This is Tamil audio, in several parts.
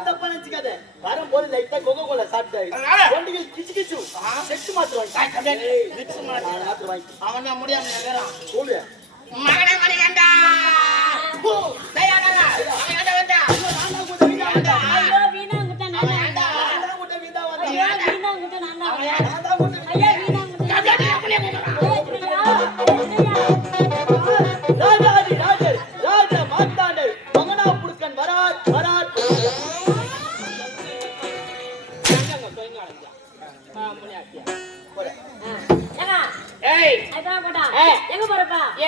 அது தப்பா நினைச்சுக்காத. வரும்போது லைட்டா கிச்சு கிச்சு. செட்டு மாத்திரம் வாங்கி முடியாம சொல்லு. மகன மணி வேண்டாம்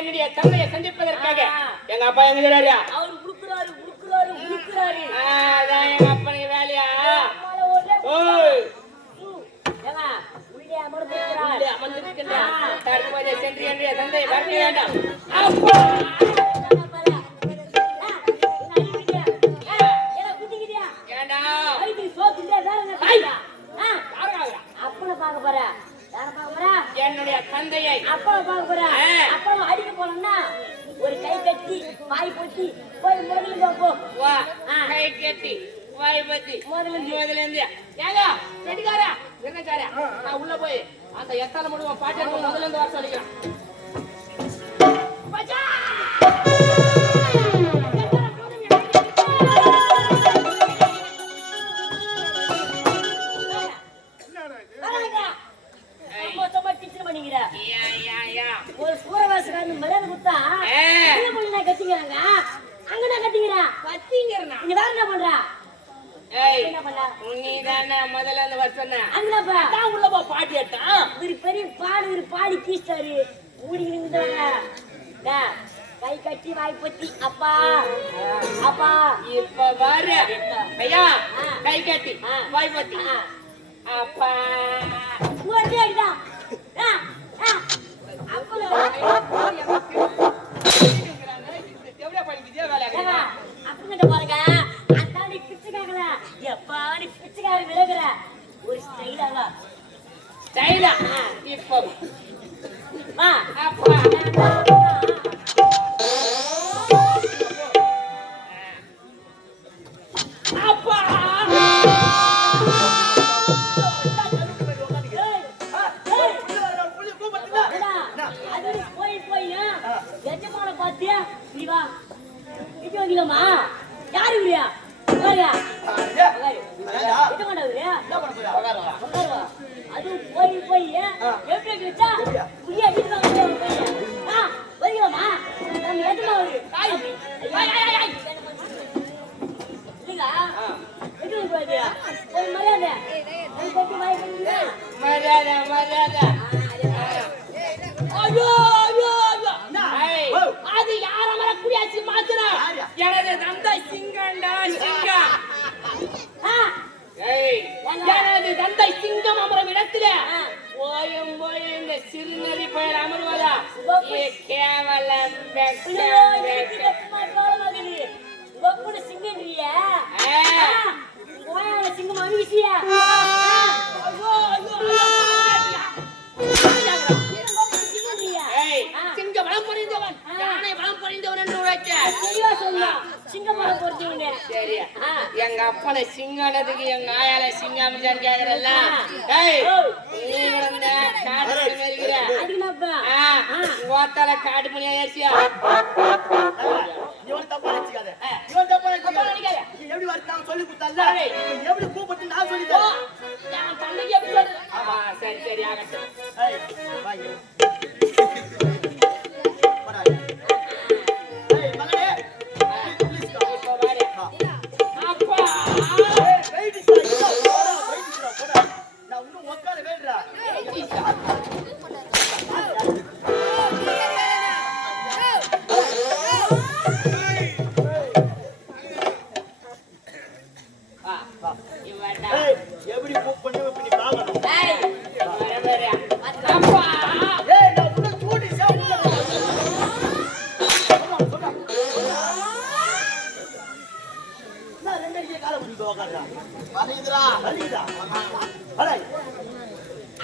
என்னுடைய தந்தையை சந்திப்பதற்காக. எங்க அப்பா எங்கிறாரு அவர் குடுக்குறாரு குடுக்குறாரு குடுக்குறாரு அதான் எங்க அப்பனுக்கு வேலையா? ஓய் அமர்ந்திருக்கின்றார். தற்போது சென்று என்னுடைய தந்தை வரவே வேண்டாம். Pajar கை கட்டி வாய்ப்பத்தி அப்பா அப்பா. இப்ப வர ஐயா கை கட்டி வாய்ப்பத்தி அப்பா. ஒரே அடிதா பாருங்க. அத்தாடி பிச்சுக்காகல. எப்பா நீ பிச்சுக்காக விலகுற? ஒரு ஸ்டைலாவா ஸ்டைலா? இப்ப அப்பா. சிறுநதி பெயர் அமர்வதா கேவலம் எங்க அப்பனை சிங்கானதுக்கு எங்க ஆயால சிங்காமிச்சான்னு கேக்குறல்ல பார்த்தால காடு மணியா ஏசியா? இவன் தப்பா நினைச்சுக்காத. இவன் தப்பா நினைச்சுக்காத. எப்படி வரலாம் சொல்லி கொடுத்தால எப்படி கூப்பிட்டு நான் சொல்லி தரேன்? தண்ணிக்கு எப்படி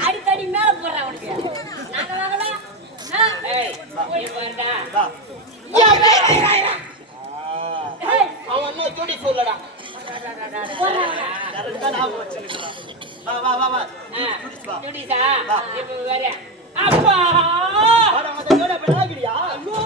அடிக்கடி மேல போடுறா உனக்கு. அவன் இன்னும் ஜோடி சொல்லடா. வா, வா, வா, வா. ஜோடிஸா? இப்ப வேற. அப்பா! மத்த ஜோடி ஐயோ,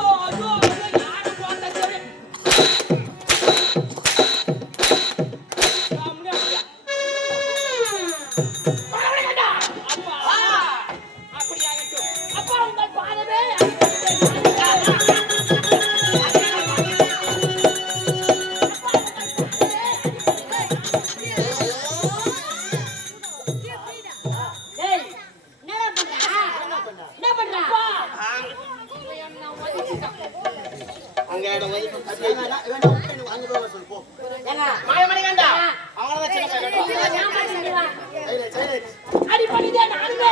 மாயமணிகண்டா. ஆ. அவங்களதான் சின்ன பையன் அடிப்படிதே நானுமே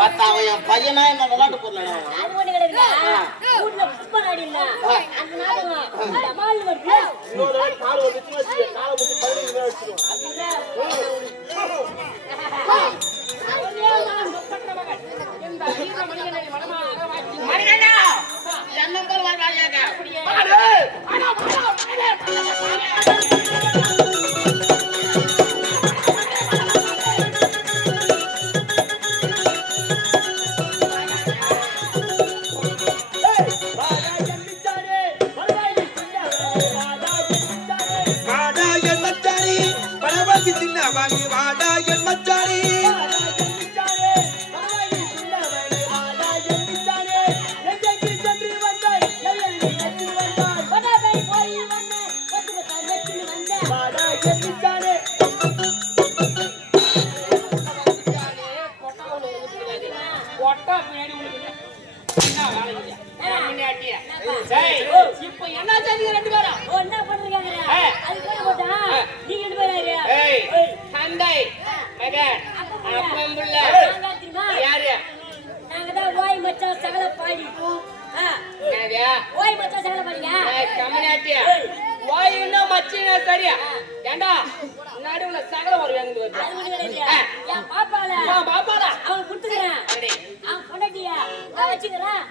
அப்பா என் பையனா என்ன விளையாட்டு. அது ஒண்ணு கிடையாதுங்க. என்ன வேலை இல்லையா? என் முன்னாடியே. டேய், இப்ப என்ன ரெண்டு பேரும் என்ன பண்றீங்க? ஏய், கம்மியாட்டியா வாயுன்னா மச்சினா சரியா? ஏண்டா நடுவுல சகல ஒரு வேங்கிட்டு வருது. என் பாப்பால. ஆ, பாப்பாடா? அவன் கொடுத்துக்கிறேன் அடே, அவன் பொண்டாட்டியா? நான் வச்சுக்கிறேன்.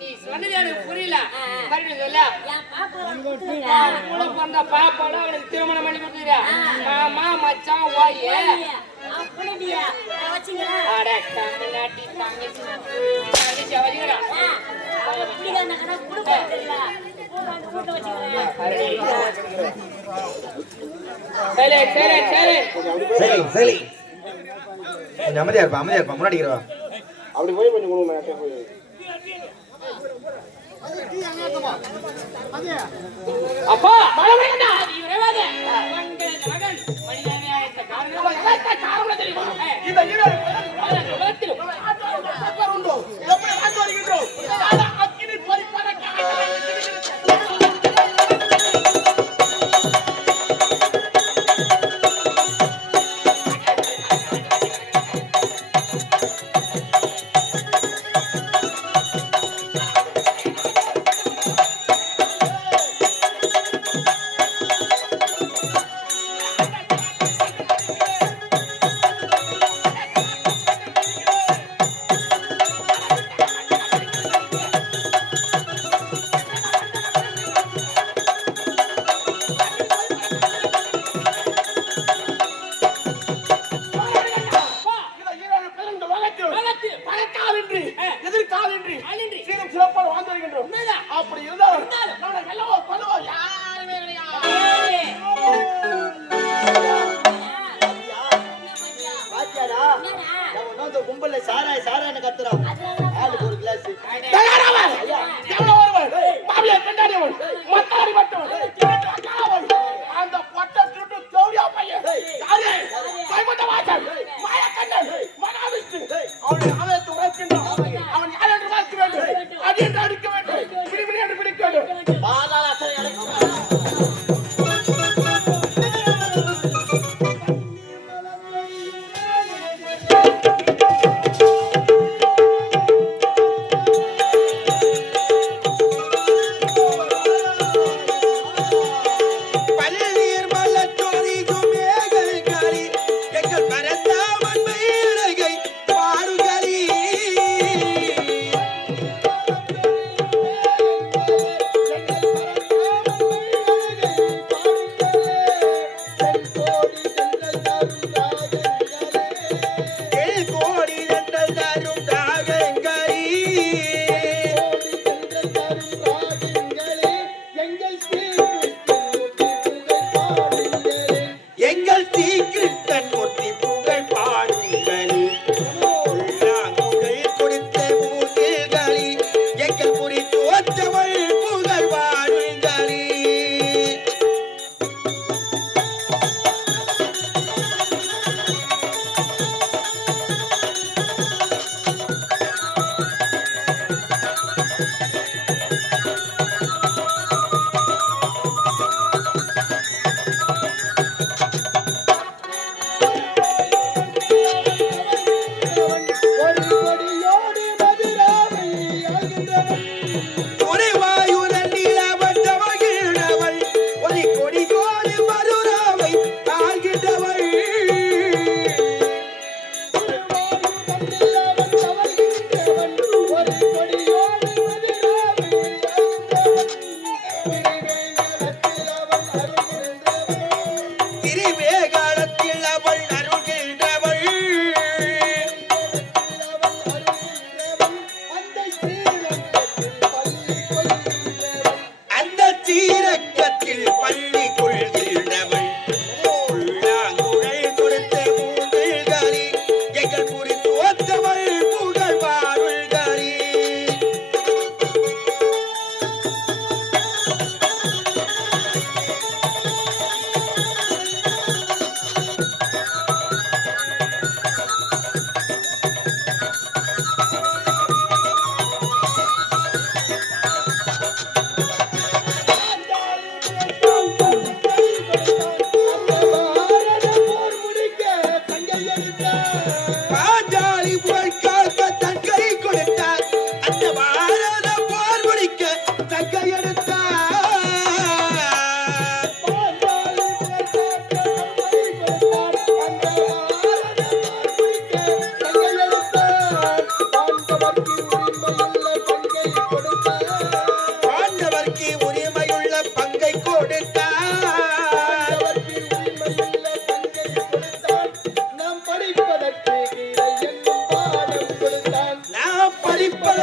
நீ சொன்னது எனக்கு புரியல. மறுபடியும் சொல்ல. கூட பிறந்த பாப்பாட அவனுக்கு திருமணம் பண்ணி கொடுத்துக்கிற மாமா மச்சான் ஓயே பொண்டாட்டியா? நான் வச்சுக்கிறேன். சரி சரி கொஞ்சம் அமைதியா இருப்பா அமைதியா இருப்பா முன்னாடி அப்படி போய் கொஞ்சம் கொடுங்க போய் அப்பா மழை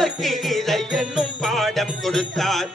படிப்பதற்கு என்னும் பாடம் கொடுத்தார்.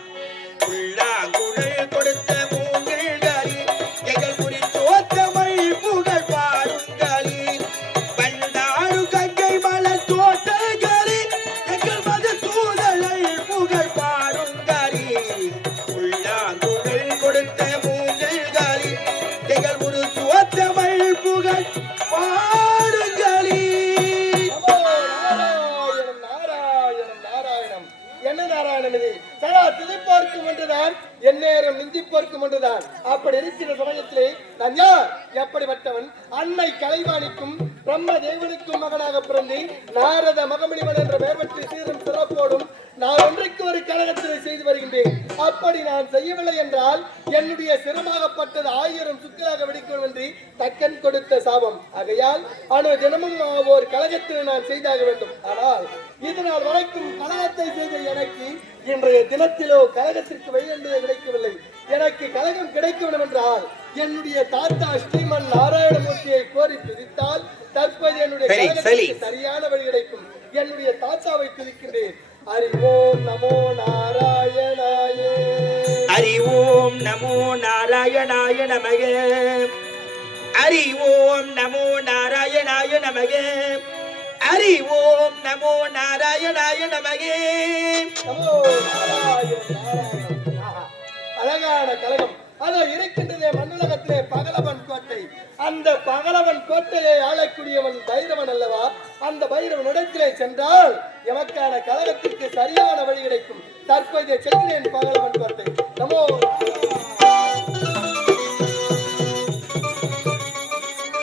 சதா திதிப்பார்க்கும் என்றுதான் எந்நேரம் நிந்திப்பார்க்கும் என்றுதான். அப்படி இருக்கிற சமயத்திலே நான் யார்? எப்படிப்பட்டவன்? அன்னை கலைவாணிக்கும் பிரம்ம தேவனுக்கும் மகனாக பிறந்து நாரத மகமணிவன் என்ற பெயர் சீரும் சிறப்போடும் நான் ஒன்றைக்கு ஒரு செய்து வருகின்றேன். அப்படி நான் செய்யவில்லை என்றால் என்னுடைய சிரமாகப்பட்டது ஆயிரம் சுக்கலாக வெடிக்கும் என்று தக்கன் கொடுத்த சாபம். ஆகையால் அணு தினமும் ஒரு கழகத்தில் நான் செய்தாக வேண்டும். ஆனால் இதனால் வரைக்கும் கழகத்தை செய்த எனக்கு இன்றைய தினத்திலோ கழகத்திற்கு வெளியேண்டது கிடைக்கவில்லை. எனக்கு கழகம் கிடைக்க வேண்டும் என்றால் என்னுடைய தாத்தா ஸ்ரீமன் நாராயணமூர்த்தியை கோரி துதித்தால் தற்போது என்னுடைய கழகத்திற்கு. சரியான வழி கிடைக்கும். என்னுடைய தாத்தாவை துதிக்கின்றேன். ஓம் நமோ நாராயணாயே. ஓம் நமோ நாராயணாய நமக. ஓம் நமோ நாராயணாய நமக. ஹரி ஓம் நமோ நாராயணாய நமகே. நமோ அழகான கழகம். அதோ இருக்கின்றதே மண்ணுலகத்திலே பகலவன் கோட்டை. அந்த பகலவன் கோட்டையை ஆளக்கூடியவன் பைரவன் அல்லவா? அந்த பைரவன் இடத்திலே சென்றால் எமக்கான கழகத்திற்கு சரியான வழி கிடைக்கும். தற்போதைய செல்கிறேன் பகலவன் கோட்டை. நமோ